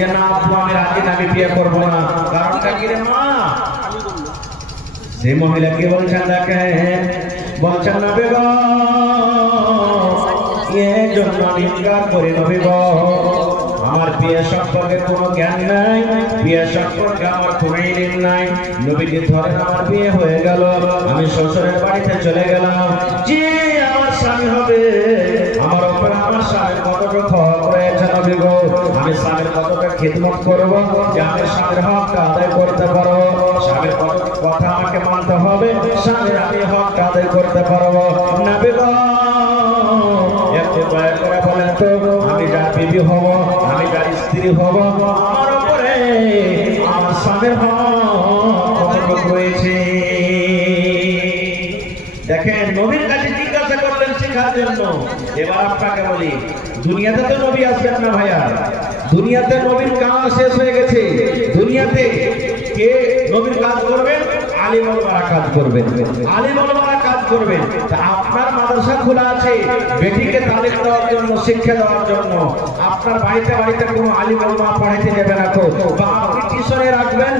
যে না আপু আমি রাজি না, আমি বিয়ে করবো না, কারণটা কি রে মা? সেই মহিলা কি বলছেন দেখেন, বলছেন নবী গো এর জন্য ইনকার করি নবী গো, আমার বিয়ে সম্পর্কে কোনো জ্ঞান নাই, বিয়ে সম্পর্কে আমার কোনো ইলম নাই। নবীজি ধরেন আমার বিয়ে হয়ে গেল, আমি শ্বশুরের বাড়িতে চলে গেলাম, যে আমার স্বামী হবে, আমার উপরে আমার স্বামীর কতটুকু হক রয়েছে নবী গো, আমি স্বামীর কতটা খিদমত করবো যে আমি স্বামীর হকটা আদায় করতে পারবো, স্বামীর কথা আমাকে মানতে হবে, স্বামীর আমি হকটা আদায় করতে পারবো। নবী গো একটু দয়া করে বলেন তো, আমি যার বিবি হব, আমি যার স্ত্রী হব, আমার উপরে আমার স্বামীর হক কতটুকু রয়েছে? দেখেন নবীর কাছে জিজ্ঞাসা করলেন শেখার জন্য। এবার আপনাকে বলি, দুনিয়াতে তো নবী আসবেন না ভাইয়া, দুনিয়াতে নবীর কাজ শেষ হয়ে গেছে। দুনিয়াতে কে নবীর কাজ করবেন? আলিম ওলামারা কাজ করবেন, আলিম ওলামারা কাজ করবেন। তা আপনার মাদ্রাসা খোলা আছে বেটিকে তালিম দেওয়ার জন্য, শিক্ষা দেওয়ার জন্য। আপনার বাড়িতে বাড়িতে কোনো আলিম ওলামা পড়াইতে যাবে না তো, বা আপনি টিউশনে রাখবেন,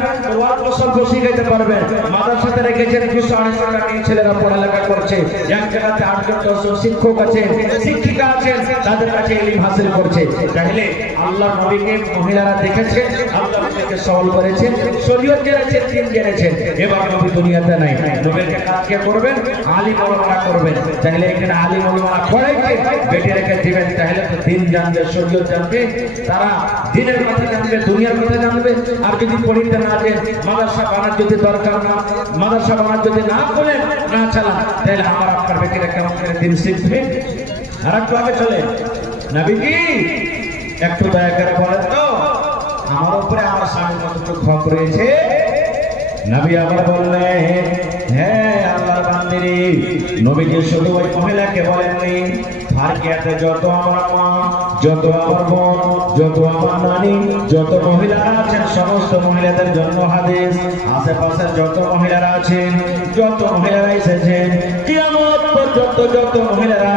অল্প স্বল্প শিখাইতে পারবেন। মাদ্রাসাতে রেখেছেন 200-250 টাকা নিয়ে ছেলেরা পড়ালেখা করছে, এক জায়গাতে 8-10 শিক্ষক আছেন, শিক্ষিকা আছেন, তাদের কাছে ইলম হাসিল করছে। তাহলে আল্লাহ নবীকে মহিলারা দেখেছেন, আল্লাহ নবীকে সওয়াল করেছেন, শরীয়ত জেনেছেন, দিন জেনেছেন। এবার নবী দুনিয়াতে নাই, নবীর কাজ কে করবেন? আলিম ওলামারা করবেন। তাহলে এখানে আলিম ওলামারা পড়াইতে বেটে রেখে দিবেন, তাহলে তো দিন জানবে, শরীয়ত জানবে, তারা দিনের কথা জানবে, দুনিয়ার কথা জানবে। আর যদি পড়িতে না দেন, মাদ্রাসা বানার যদি দরকার না, মাদ্রাসা বানার যদি না করেন, না চালান, তাহলে আমার আপনার বেটিরা কেমন করে দিন শিখবে? আর একটু আগে চলে নবীজি একটু দয়া করে বলেন তো, আমার উপরে আমার স্বামীর কতটুকু হক রয়েছে? নবী আবার বললেন, হ্যাঁ আল্লাহর বান্দিরে, নবীজি শুধু ওই মহিলাকে বলেননি, ফারকিয়াতে যত আমার মা, যত আমার বোন, যত আমার নানি, যত মহিলারা আছেন, সমস্ত মহিলাদের জন্য হাদিস। আশেপাশের যত মহিলারা আছেন, যত মহিলারা এসেছেন, কিয়ামত পর্যন্ত যত মহিলারা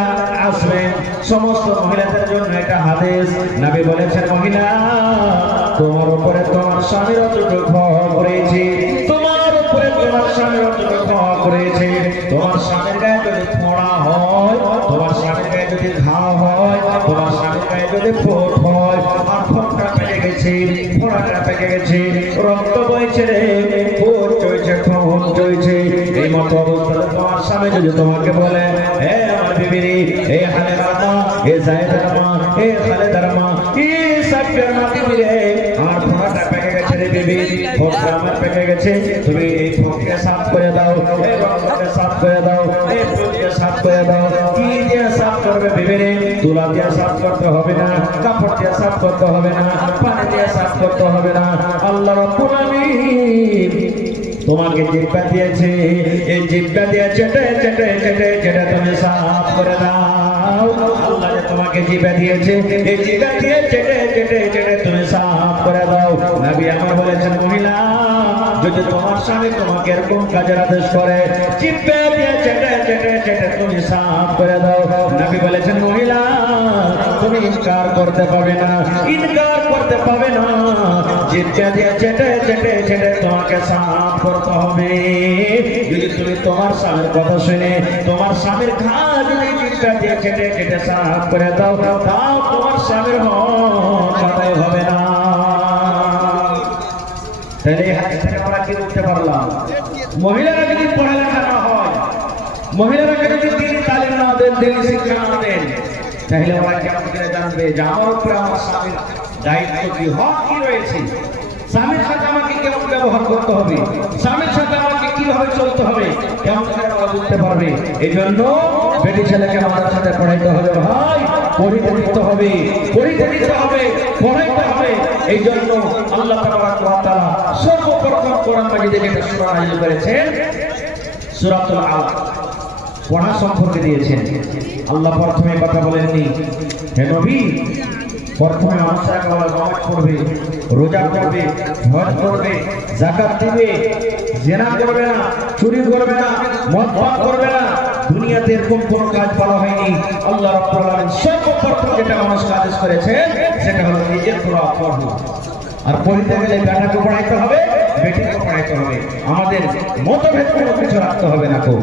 আসবেন, সমস্ত মহিলাদের জন্য এটা হাদিস। নবী বলেছেন, মহিলা তোমার উপরে তোমার স্বামীর যতটুকু হক রয়েছে, তোমার উপরে তোমার স্বামীর যতটুকু হক রয়েছে, তোমার স্বামীর গায়ে যদি ফোঁড়া হয়, তোমার স্বামীর গায়ে যদি ঘা হয়, তোমার স্বামীর গায়ে যদি ফোঁট হয়, আর ফোঁটটা পেকে গেছে, ফোঁড়াটা পেকে গেছে, রক্ত বইছে রে, ফোঁট চলছে, খুন চলছে, এই মতো অবস্থাতে তোমার স্বামী যদি তোমাকে বলে, হে আমার বিবি, হে হালেদার মা, হে জায়েদার মা, হে খালেদার মা, হে সাবিয়ার মা, বিবি রে, আমার ফোঁড়াটা পেকে গেছে রে বিবি, ফোঁটটা আমার পেকে গেছে, তুমি এই ফোঁটকে সাফ করে দাও, এই রক্তকে সাফ করে দাও, এই ফোঁটকে সাফ করে দাও। কি দিয়ে সাফ করবে বিবি রে? তুলা দিয়ে সাফ করতে হবে না, কাপড় দিয়ে সাফ করতে হবে না, পানি দিয়ে সাফ করতে হবে না। আল্লাহ রাব্বুল আলামিন তোমাকে জিহ্বা দিয়েছে, এই জিহ্বা দিয়ে চেটে চেটে চেটে চেটে তুমি সাফ করে দাও। আল্লাহ যে তোমাকে জিহ্বা দিয়েছে, এই জিহ্বা দিয়ে চেটে চেটে চেটে তুমি সাফ করে দাও। নবী আমার বলেছেন, মহিলা যদি তোমার স্বামী তোমাকে এরকম কাজের আদেশ করে, জিহ্বা দিয়ে চেটে চেটে চেটে তুমি সাফ করে দাও। নবী বলেছেন, মহিলা তুমি ইনকার করতে পারবে না, ইনকার করতে পারবে না, জিহ্বা দিয়ে চেটে চেটে চেটে তোমাকে সাফ করতে হবে। যদি তুমি তোমার স্বামীর কথা শুনে তোমার স্বামীর ঘা যদি জিহ্বা দিয়ে চেটে চেটে সাফ করে দাও, তাও তোমার স্বামীর হক আদায় হবে না। তাহলে এই হাদিস থেকে আমরা কি বুঝতে পারলাম? মহিলারা যদি পড়ালেখা না হয়, মহিলারা যদি দিন তালিম না দেন, দিন শিক্ষা না দেন, তাহলে ওরা কেমন করে জানবে যে আমার উপরে আমার স্বামীর দায়িত্ব কি, হক কি রয়েছে? স্বামীর সাথে আমাকে কেমন ব্যবহার করতে হবে, স্বামীর সাথে আমাকে কিভাবে চলতে হবে, কেমন করে ওরা বুঝতে পারবে? এই জন্য বেটি ছেলেকে আমাদের সাথে পড়াইতে হবে, ভাই পড়িতে দিতে হবে, পড়িতে দিতে হবে, পড়াইতে হবে। এই জন্য আল্লাহ তাবারাক ওয়া তাআলা সর্বপ্রথম কোরআন মাজিদে যেটা সূরা নাযিল করেছেন, সূরাতুল আলাক, পড়া সম্পর্কে দিয়েছেন। আল্লাহ প্রথমে কথা বলেননি, হে নবী প্রথমে মানুষরা নামাজ পড়বে, রোজা করবে, হজ করবে, যাকাত দিবে, জিনা করবে না, চুরি করবে না, মদ পান করবে না। দুনিয়াতে এরকম কোনো কাজ বলা হয়নি। আল্লাহ রাব্বুল আলামিন সর্বপ্রথম যেটা মানুষকে আদেশ করেছেন সেটা হলো নিজের দোয়া পড়ো। আর পড়তে গেলে বেটাকে পড়াইতে হবে, বেটিকে পড়াইতে হবে। আমাদের মতভেদ কোনো কিছু রাখতে হবে না। তো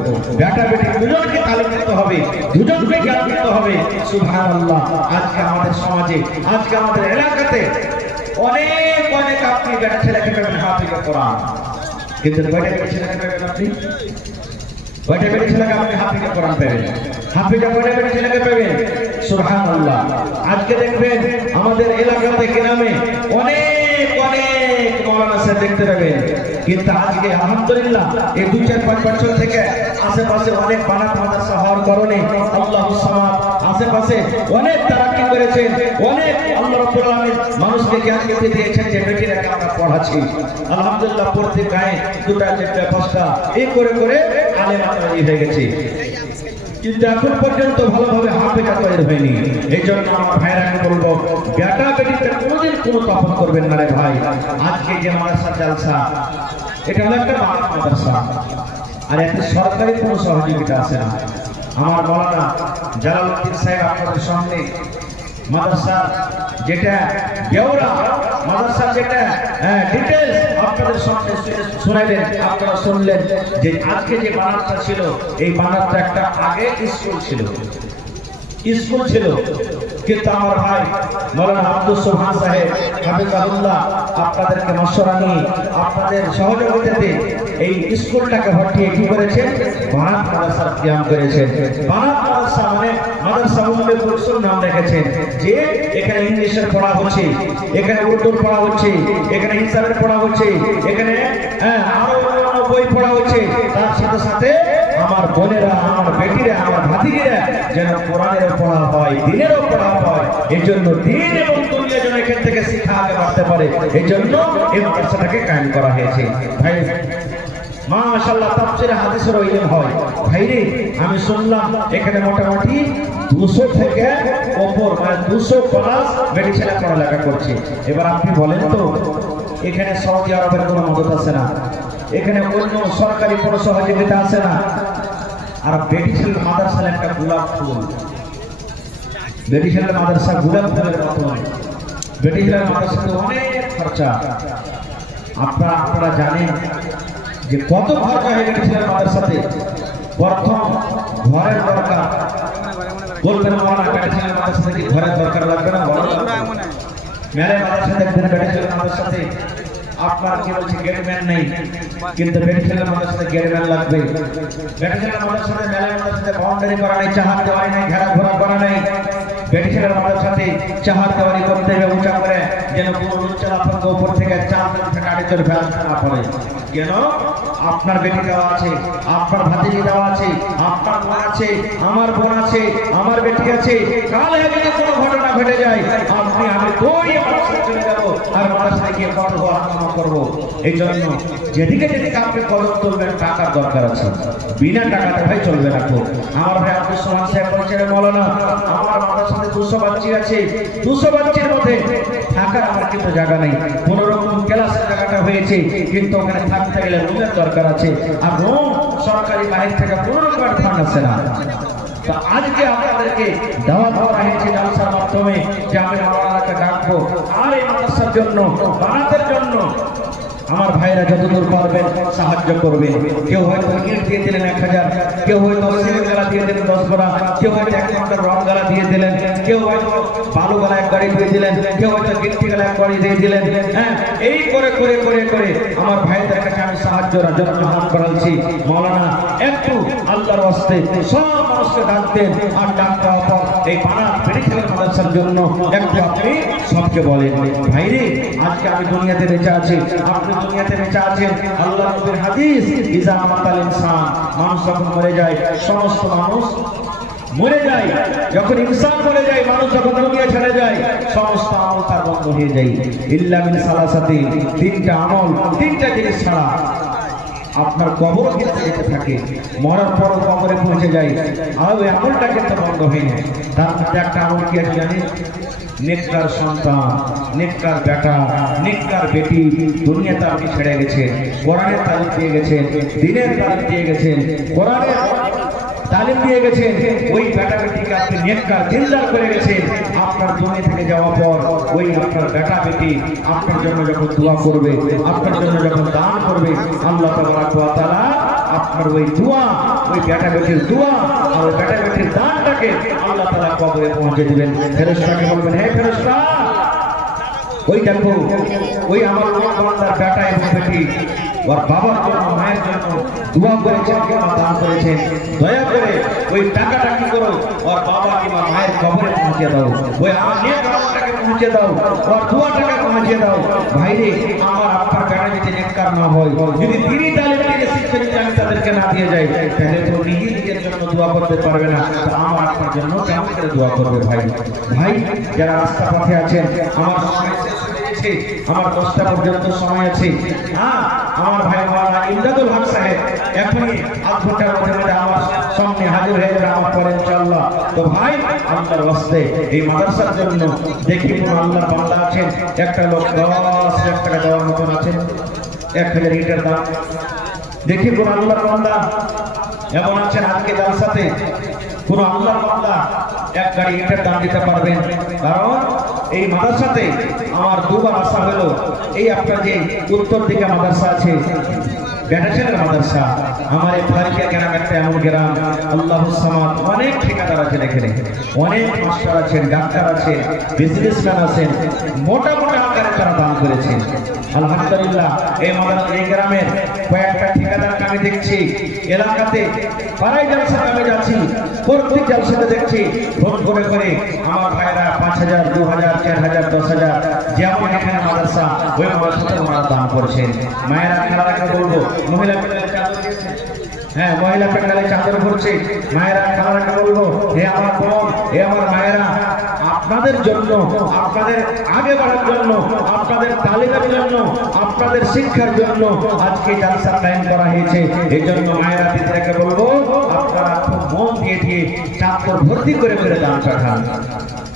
বেটা বেটি দুজনকে তালিম দিতে হবে, দুজনকে জ্ঞান দিতে হবে। সুবহানাল্লাহ। আজকে আমাদের সমাজে, আজকে আমাদের এলাকাতে অনেক অনেক আপনি বেটা ছেলেকে পাবেন হাফিজে কোরআন, কিন্তু বেটা বেটি ছেলেকে পাবেন আপনি, বেটা বেটি ছেলেকে আপনি হাফিজে কোরআন পাবেন, হাফিজে বেটা বেটি ছেলেকে পাবেন। সুবহানাল্লাহ। আজকে দেখবেন আমাদের এলাকাতে গ্রামে অনেক অনেক মৌলানা সাহেব দেখতে পাবেন, কিন্তু আজকে আলহামদুলিল্লাহ এই 2-4-5 বছর থেকে আশেপাশে অনেক বানাত মাদ্রাসা হওয়ার কারণে আল্লাহু সামাদ আশেপাশে অনেক তারাক্কি করেছেন, অনেক আল্লাহ রাব্বুল আলামিন মানুষকে জ্ঞান দিতে দিয়েছেন যে বেটিরাকে আমরা পড়াচ্ছি। আলহামদুলিল্লাহ প্রত্যেক গায়ে 2টা 4টা 5টা এই করে করে আলেম তৈরি হয়ে গেছে, কিন্তু এখন পর্যন্ত ভালোভাবে হাফেজা তৈরি হয়নি। এই জন্য আমার ভাইরা আমি বলবো, বেটা বেটিতে কোনোদিন কোনো তফাৎ করবেন না রে ভাই। আজকে যে মাদ্রাসা জালসা, এটা হলো একটা মাদ্রাসা, আর এতে সরকারি কোনো সহযোগিতা আছে না। আমার মাওলানা জালালউদ্দিন সাহেব আপনাদের সামনে মাদ্রাসা যেটা বেওরা মাদ্রাসা যেটা ডিটেইলস আপনাদের সামনে শোনাইলেন, আপনারা শুনলেন যে আজকে যে বানাতটা ছিল, এই বানাতটা একটা আগে স্কুল ছিল, কিন্তু আমার ভাই মাওলানা আব্দুল সুবহান সাহেব হাফিজাহুল্লাহ আপনাদেরকে মশওয়ারা নিয়ে আপনাদের সহযোগিতাতে এই স্কুলটাকে হটিয়ে কি করেছেন, বানাত মাদ্রাসার কিয়াম করেছেন। বানাত মাদ্রাসা মানে মাদ্রাসা উম্মে কুলসুম নাম রেখেছেন, যে এখানে ইংলিশের পড়া হচ্ছে, এখানে উর্দুর পড়া হচ্ছে, এখানে হিসাবের পড়া হচ্ছে, এখানে আরো অন্যান্য বই পড়া হচ্ছে। তার সাথে সাথে আমার বোনেরা, আমার বেটিরা, আমার ভাতিজিরা যেন কোরআনেরও পড়া হয়, দ্বীনেরও পড়া হয়। এই জন্য দ্বীন এবং দুনিয়া যেন এখান থেকে শিক্ষা আগে বাড়তে পারে, এই জন্য এই মাদ্রাসাটাকে কায়েম করা হয়েছে। ভাই মাশাআল্লাহ তাফসীর হাদিসেরও ইলম হয়। ভাইরে আমি শুনলাম এখানে মোটামুটি 200 থেকে উপর, মানে 200 প্লাস বেটি ছেলে পড়ালেখা করছে। এবার আপনি বলেন তো, এখানে সৌদি আরবের কোনো মদত আছে না, এখানে অন্য সরকারি কোনো সহযোগিতা আছে না। আর বেটি ছেলে মাদ্রাসার একটা গোলাপ ফুল, বেটি ছেলে মাদ্রাসা গোলাপ ফুলের মতন, বেটি ছেলে মাদ্রাসাতে অনেক খরচা। আপনারা জানেন যে কত খরচা হয়ে গেছে মাদ্রাসাতে। প্রথম ঘরের দরকার, বলবেন মনে বেটি ছেলে মাদ্রাসাতে কি ঘরের দরকার লাগবে না? মেলে মাদ্রাসা দেখবেন বেটি ছেলে মাদ্রাসাতে আপনার কি বলছে গেটম্যান নেই, কিন্তু বেটি ছেলে মাদ্রাসাতে গেটম্যান লাগবে। বেটি ছেলে মাদ্রাসাতে মেলে মাদ্রাসাতে বাউন্ডারি করা নেই, চাহার দেওয়ানি নেই, ঘেরা ঘোরা করা নেই। বেটি ছেলে মাদ্রাসাতে চাহার দেওয়ানি করতে হবে উঁচা করে, যেন কোনো উচ্চার আপনাকে উপর থেকে 4 থেকে 8 জন ফেলা না পড়ে। কেন? আপনার বেটি দেওয়া আছে, আপনার ভাতিজি দেওয়া আছে, আপনার বোন আছে, আমার বোন আছে, আমার বেটি আছে। কাল যদি কোনো ঘটনা ঘটে যায়, আপনি আমি দৌড়িয়ে মাদ্রাসায় চলে যাব আর মাদ্রাসায় গিয়ে পড়বো, আলোচনা করবো। এই জন্য যেদিকে যেদিকে আপনি কদম তুলবেন টাকার দরকার আছে, বিনা টাকাতে ভাই চলবে না। তো আমার ভাই আব্দুল সুবহান সাহেব বলছেন, মাওলানা আমার মাদ্রাসাতে 200 বাচ্চা আছে, 200 বাচ্চার মধ্যে থাকার আমার কিন্তু জায়গা নেই। কোনো রকম ক্লাসের জায়গাটা হয়েছে, কিন্তু ওখানে থাকতে গেলে রুমের দরকার আছে, আর রুম সরকারি বাহির থেকে কোনো রকমের ফান্ড আছে না। তো আজকে আপনাদেরকে দাওয়াত দেওয়া হয়েছে জালসার মাধ্যমে যে আমি মাওলানাকে ডাকবো, আর এই মাদ্রাসার জন্য, বানাতের জন্য আমার ভাইরা যতদূর পারবেন সাহায্য করবেন। কেউ হয়তো ইট দিয়ে দিলেন 1000, কেউ হয়তো সিমেন্ট গালা দিয়ে দিলেন 10 গোড়া, কেউ হয়তো 1 ঘন্টার রং গালা দিয়ে দিলেন, কেউ হয়তো বালু গালা 1 গাড়ি দিয়ে দিলেন, কেউ হয়তো গিট্টি গালা 1 গাড়ি দিয়ে দিলেন। এই করে করে করে করে আমার ভাইদের কাছে আমি সাহায্যের জন্য হাত বাড়াচ্ছি। মাওলানা একটু আল্লাহর ওয়াস্তে সব মানুষকে ডাকতেন, আর ডাকতে পর এই বানাত বেটি ছেলে মাদ্রাসার জন্য একটু আপনি সবকে বলেন। ভাইরে আজকে আমি দুনিয়াতে বেঁচে আছি, আপনি দুনিয়াতে বেঁচে আছেন। আল্লাহ নবীর হাদিস, ইজা মাতাল ইনসান, মানুষ যখন মরে যায়, সমস্ত মানুষ মরে যায়, যখন ইনসান মরে যায়, মানুষ যখন দুনিয়া ছেড়ে যায়, সমস্ত আমল তার বন্ধ হয়ে যায়। ইল্লা মিন সালাসাতি, 3টা আমল, 3টা জিনিস ছাড়া। আপনার কবর কিন্তু যেতে থাকে, মরার পর কবরে পৌঁছে যায়, আর ওই আমলটা কিন্তু বন্ধ হয়ে যায়। তার মধ্যে একটা আমল কি আছে জানেন? নেককার সন্তান, নেককার বেটা, নেককার বেটি দুনিয়াতে আপনি ছেড়ে গেছেন, কোরআনের তালিম দিয়ে গেছেন, দ্বীনের তালিম দিয়ে গেছেন, কোরআনের তালিম দিয়ে গেছেন, ওই বেটা বেটিকে আপনি নেককার দিলদার করে গেছেন। আপনার দুনিয়া থেকে যাওয়ার পর ওই আপনার বেটা বেটি আপনার জন্য যখন দোয়া করবে, আপনার জন্য যখন দান করবে, আল্লাহ তাবারক ওয়া তাআলা আপনার ওই দোয়া, ওই বেটা বেটির দোয়া আর ওই বেটা বেটির দানটাকে আল্লাহ তাআলা কবরে পৌঁছে দিবেন। ফেরেশতাকে বলবেন, হে ফেরেশতা, ওই দেখো ওই আমার বান্দার বেটা এবং বেটি ওর বাবার জন্য মায়ের জন্য দোয়া করেছেন কিংবা দান করেছেন, দয়া করে ওই টাকাটা কি করো ওর বাবা কিংবা মায়ের কবরে পৌঁছে দাও, ওই আমার নেক আমলটাকে পৌঁছে দাও, ওর দোয়াটাকে পৌঁছে দাও। ভাইরে, আমার আপনার বেটা যদি নেককার না হয়, যদি তিনি তালিম থেকে শিক্ষা দিতে আমি তাদেরকে না দিয়ে যাই, তাহলে তো নিজের জন্য দোয়া করতে পারবে না, তো আমার আপনার জন্য কেমন করে দোয়া করবে? ভাই ভাই যারা রাস্তা পথে আছেন, আমার সময় শেষ হয়ে গেছে, আমার 10টা পর্যন্ত সময় আছে। হ্যাঁ, আমার ভাই মাওলানা ইমদাদুল হক সাহেব এখনই আধ ঘন্টার মধ্যে আমার সামনে হাজির হয়ে যাবে আমার পরে ইনশাআল্লাহ। তো ভাই, আল্লাহর ওয়াস্তে এই মাদ্রাসার জন্য দেখি কোন আল্লাহর বান্দা আছেন, একটা লোক 10 লাখ টাকা দেওয়ার মতন আছেন, 1000 ইটের দাম। দেখি কোন আল্লাহর বান্দা এমন আছেন আজকে জালসাতে, কোন আল্লাহর বান্দা 1 গাড়ি ইটের দাম দিতে পারবেন? কারণ এই মাদ্রাসাতে আমার দুবার আসা হলো। এই আপনার যে উত্তর দিকে মাদ্রাসা আছে, বেটাছেলের মাদ্রাসা, আমার এই ফারিকা গ্রাম একটা এমন গ্রাম, আল্লাহুস সামাদ, অনেক ঠিকাদার আছেন এখানে, অনেক মাস্টার আছেন, ডাক্তার আছেন, বিজনেসম্যান আছেন, মোটা মোটা আকারে তারা দান করেছেন। আলহামদুলিল্লাহ, এই মাদ্রাসা এই গ্রামের কয়েকটা ঠিকাদারকে আমি দেখছি, এলাকাতে পাড়ায় জালসা আমি যাচ্ছি, প্রত্যেক জালসাতে দেখছি ভোট করে করে আমার ভাইরা 5000, 2000, 4000, 10000 যেমন এখানে মাদ্রাসা, ওই মাদ্রাসাতে ওনারা দান করছেন। মায়েরা খেলাটাকে বলবো, মহিলা হ্যাঁ, মহিলা প্যান্ডেলে চাদর পড়ছে, মায়েরা খালাকে বলবো, হে আমার বোন, হে আমার মায়েরা, আপনাদের জন্য, আপনাদের আগে বাড়ার জন্য, আপনাদের তালিমের জন্য, আপনাদের শিক্ষার জন্য আজকে জালসা কায়েম করা হয়েছে। এই জন্য মায়েরা দিদিকে বলবো, আপনারা খুব মন দিয়ে দিয়ে চাদর ভর্তি করে করে দান পাঠান।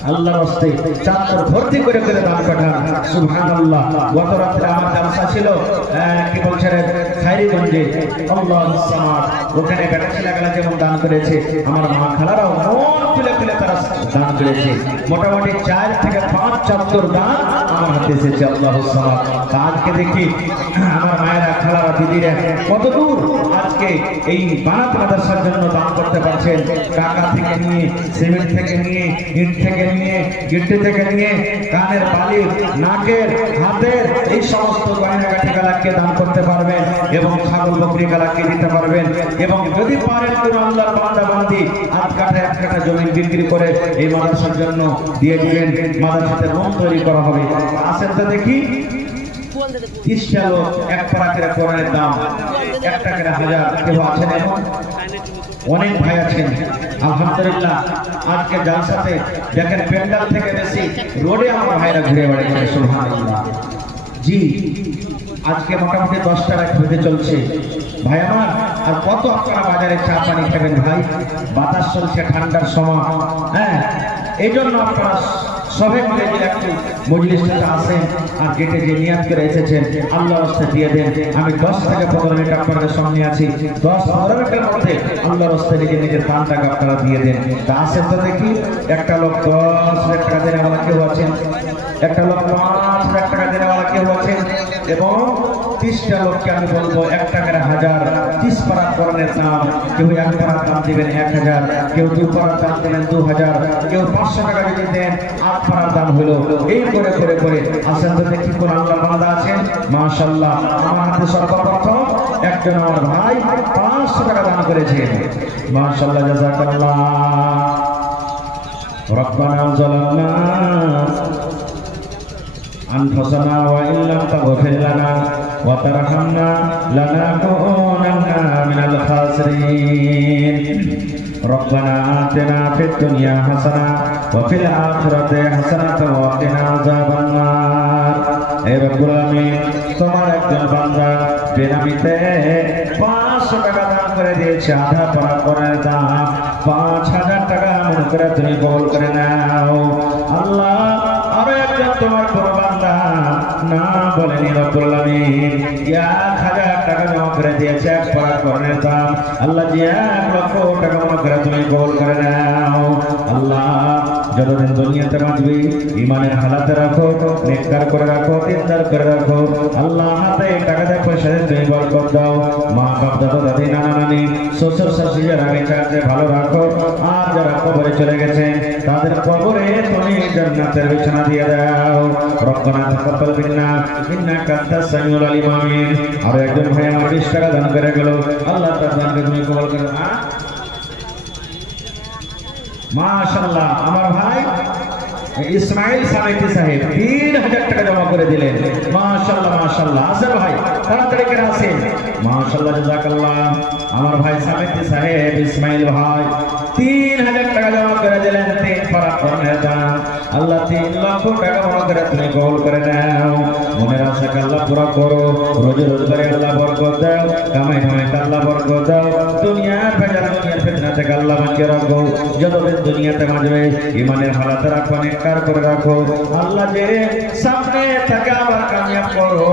আল্লাহর রাস্তায় চাদর ভর্তি করে করে দান পাঠান। সুবহানাল্লাহ। গত রাতে আমার জালসা ছিল কি বলছেন খায়রগঞ্জে, আল্লাহুস সামাদ, ওখানে বেটা ছেলেগুলো যেমন দান করেছে, আমার মা খালারাও মন খুলে খুলে তারা দান করেছে। মোটামুটি 4 থেকে 5 চাদর দান আমার হাতে এসেছে। আল্লাহুস সামাদ। আজকে দেখি আমার মায়েরা খালারা দিদিরা কত দূর আজকে এই বানাত মাদ্রাসার জন্য দান করতে পারছেন। টাকা থেকে নিয়ে, সিমেন্ট থেকে নিয়ে, ইট থেকে নিয়ে, গিট্টি থেকে নিয়ে, কানের বালি, নাকের, হাতের এই সমস্ত গয়নাগাটি গালাকে দান করতে পারবেন এবং ছাগল বকরি গালাকে দিতে পারবেন। এবং যদি পারেন কোনো আল্লাহর বান্দা বান্দি আধ কাঠা 1 কাঠা জমি বিক্রি করে এই মাদ্রাসার জন্য দিয়ে দিবেন, মাদ্রাসাতে রুম তৈরি করা হবে। আসেন তো দেখি, 30 টা লোক 1 পারা করে কোরআনের দাম 1 টাকা 1000 কেউ আছেন এখন? অনেক ভাই আছেন আলহামদুলিল্লাহ। আজকে জালসাতে দেখেন প্যান্ডেল থেকে বেশি রোডে আমার ভাইরা ঘুরে বেড়াচ্ছে। সুবহানাল্লাহ। জি, আজকে মোটামুটি 10 টাকা খেতে চলছে ভাই আমার। আর কত আপনারা বাজারে চা পানি খাবেন ভাই? বাতাস চলছে, ঠান্ডার সময়। হ্যাঁ, এই জন্য আপনারা সবাই মিলে যে একটু মজলিসটাতে আসেন আর গেটে যে নিয়াত করে এসেছেন, আল্লাহর রাস্তায় দিয়ে দেন। আমি 10 থেকে 15 মিনিট আপনাদের সামনে আছি, 10-15 মিনিটের মধ্যে আল্লাহর রাস্তায় নিজের দানটাকে আপনারা দিয়ে দেন। তা আসেন তো দেখি, একটা লোক 10 লাখ টাকা দেনেওয়ালা কেউ আছেন, একটা লোক 5 লাখ টাকা দেনেওয়ালা কেউ আছেন, এবং 30টা লোককে আমি বলবো 1 টাকার 1000, 30 পারা কোরআনের দাম। কেউ 1 পারার দাম দিবেন 1000, কেউ 2 পারার দাম দিবেন 2000, কেউ 500 টাকা যদি দেন 8 পারার দাম হলো। এই করে করে করে আসেন তো দেখি কোন আল্লাহর বান্দা আছেন। মাশাআল্লাহ, আমার হাতে সর্বপ্রথম একজন আমার ভাই 500 টাকা দান করেছেন। মাশাআল্লাহ, জাযাকাল্লাহ। রব্বানা যালামনা أنفسنا وإن لم تغفر لنا وترحمنا لنكونن من الخاسرين ربنا آتنا في الدنيا حسنة وفي الآخرة حسنة وقنا عذاب النار اے رب العالمین তোমার একজন বান্দা বেনামিতে 500 টাকা দান করে দিয়েছে, আধা পারা করার দাম 5000 টাকা মনে করে তুমি কবুল করে নাও। আল্লাহ, আরো একজন তোমার কোন বান্দা না বলেনি রব্বুল আলামিন 1000 টাকা জমা করে দিয়েছে এক পারা কোরআনের দাম, আল্লাহ যে 1 লক্ষ টাকা জমা করে তুমি কবুল করে নাও। আল্লাহ যতদিন দুনিয়াতে বাঁচবি ইমানের হালাতে রাখো, নেককার করে রাখো, দিনদার করে রাখো। আল্লাহ হাতে টাকাতে পয়সাতে তুমি বরকত দাও। মা বাপ দাদা দাদি নানা নানি শ্বশুর শাশুড়ি যারা বেঁচে আছে ভালো রাখো, আর যারা কবরে চলে গেছে তাদের কবরে তুমি জান্নাতের বিছানা দিয়ে দাও। রব্বানা তাকাব্বাল মিন্না ইন্নাকা আনতাস সামিউল আলিম। আমিন। আর একজন ভাই আমার 20 টাকা দান করে গেল, আল্লাহ তার দানকে তুমি কবুল করো। মাশাআল্লাহ, আমার ভাই ইসমাইল সামেতি সাহেব 3000 টাকা জমা করে দিলেন। মাশাআল্লাহ মাশাআল্লাহ। আসেন ভাই, তাড়াতাড়ি করে আসেন। মাশাআল্লাহ, জাযাকাল্লাহ। আমার ভাই সামেতি সাহেব ইসমাইল ভাই 3000 টাকা জমা করে দিলেন। 3 পারা কোরআনের দাম, আল্লাহ 3 লক্ষ টাকা জমা করে তুমি কবুল করে নাও। মনের আশাকে আল্লাহ পুরা করো, রোজে রোজগারে আল্লাহ বরকত দাও, কামাই কামাইতে আল্লাহ বরকত দাও। দুনিয়ার ভেজাল দুনিয়ার ফিতনা থেকে আল্লাহ বাঁচিয়ে রাখো। যতদিন দুনিয়াতে বাঁচবে ইমানের হালাতে রাখো, নেককার করে রাখো। আল্লাহ যে সামনে থেকে আবার কামিয়াব করো,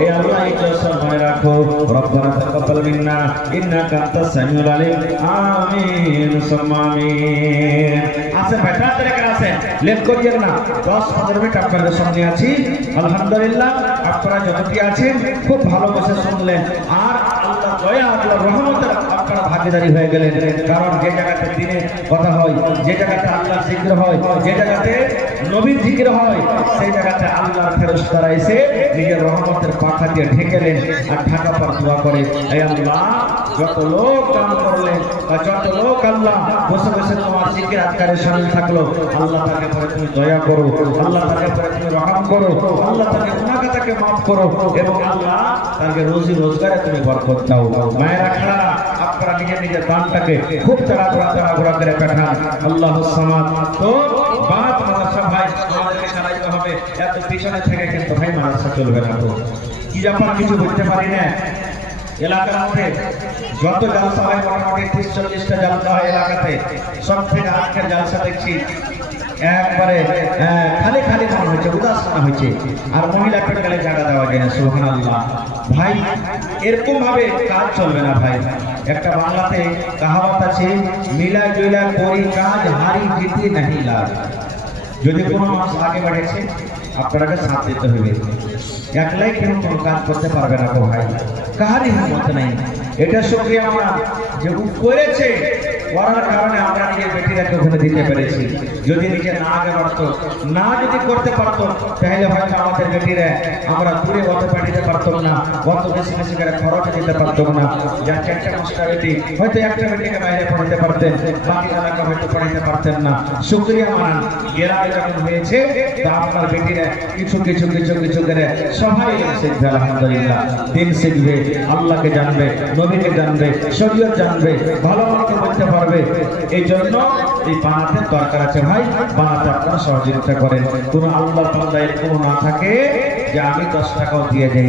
এই আল্লাহ একটু সময় রাখো। রব্বানা তাকাব্বাল মিন্না ইন্নাকা আনতাস সামিউল আলিম। আমিন সুম্মা আমিন। আসেন ভাই, তাড়াতাড়ি করে আসেন, লেট করিয়েন না। 10-15 মিনিট আপনাদের সামনে আছি। আলহামদুলিল্লাহ, আপনারা যতটি আছেন খুব ভালোবেসে শুনলেন, আর আল্লাহ দয়া আল্লাহ রহমতের আপনারা ভাগীদারি হয়ে গেলেন। কারণ যে জায়গাতে দিনে কথা হয়, যে জায়গাতে আল্লাহর জিকির হয়, যে জায়গাতে নবীর জিকির হয়, সেই জায়গাতে আল্লাহর ফেরেশতারা এসে নিজের রহমতের পাখা দিয়ে ঢেকেলেন আর ঢাকা পর দোয়া করে, হে আল্লাহ যত লোক কাম করলেন বা যত লোক আল্লাহ বসে বসে তোমার জিকির আজকারে শামিল থাকলো, আল্লাহ তাকে পরে তুমি দয়া করো, আল্লাহ তাকে পরে তুমি রহম করো, আল্লাহ তাকে গুনাহ তাকে মাফ করো, এবং আল্লাহ তাকে রোজি রোজগারে তুমি বরকত দাও। মায়েরা খালা আপনারা নিজের নিজের দানটাকে খুব তাড়াহুড়া করে পাঠান। আল্লাহুস সামাদ। তো বাত মাদ্রাসা ভাই আমাদেরকে চালাইতে হবে, এত পিছনে থেকে কিন্তু ভাই মাদ্রাসা চলবে না। তো কি ব্যাপার কিছু বুঝতে পারি না। এলাকার মধ্যে যত জালসা হয় মোটামুটি 30-40টা জালসা হয় এলাকাতে, সব থেকে আজকের জালসা দেখছি একবারে খালি খালি মনে হচ্ছে, উদাস মনে হচ্ছে, আর মহিলা পেটে জায়গা দেওয়া যায় না। সুবহানাল্লাহ ভাই, এরকম ভাবে কাজ চলবে না ভাই। একটা বাংলাতে কাহাবত আছে, মিলা জুলা করি কাজ হারি জিতি নাহি লাভ। যদি কোনো মানুষ আগে বাড়েছে আপনাকে সাথ দিতে হবে, একলাই কেউ কোনো কাজ করতে পারবে না ভাই, কাহারই হিম্মত নেই। এটা শুকরিয়া আমরা যে করেছে, করার কারণে আমরা নিজের বেটিরাকে ওখানে দিতে পেরেছি। যদি নিজে না আগে বাড়তো, না যদি করতে পারতো, তাহলে হয়তো আমাদের বেটিরা আমরা দূরে অত পাঠিয়ে পারতাম না, অত বেশি বেশি করে খরচ দিতে পারতাম না। যার 4টা বেটি হয়তো একটা বেটিকে বাইরে পড়াতে পারতেন, বাকি এলাকা হয়তো পড়াতে পারতেন না। শুকরিয়া মানান, গ্রামে যখন হয়েছে তা আপনার বেটিরা কিছু কিছু কিছু কিছু করে সবাই শিখবে। আলহামদুলিল্লাহ, দিন শিখবে, আল্লাহকে জানবে, নবীকে জানবে, শরীয়ত জানবে, ভালো মতো বলতে পারবে। এই জন্য এই বানাতে দরকার আছে ভাই, বানাতে আপনারা সহযোগিতা করেন। কোনো আল্লাহর বান্দা এরকম না থাকে যে আমি 10 টাকাও দিয়ে যাই।